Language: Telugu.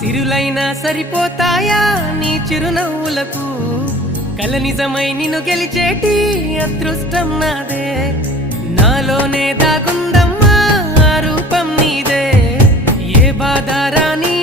సిరులైనా సరిపోతాయా నీ చిరునవ్వులకు కల నిజమై నిన్ను గెలిచేటి అదృష్టం నాదే నాలోనే దాగుందమ్మా ఆ రూపం నీదే ఏ బాధ రాని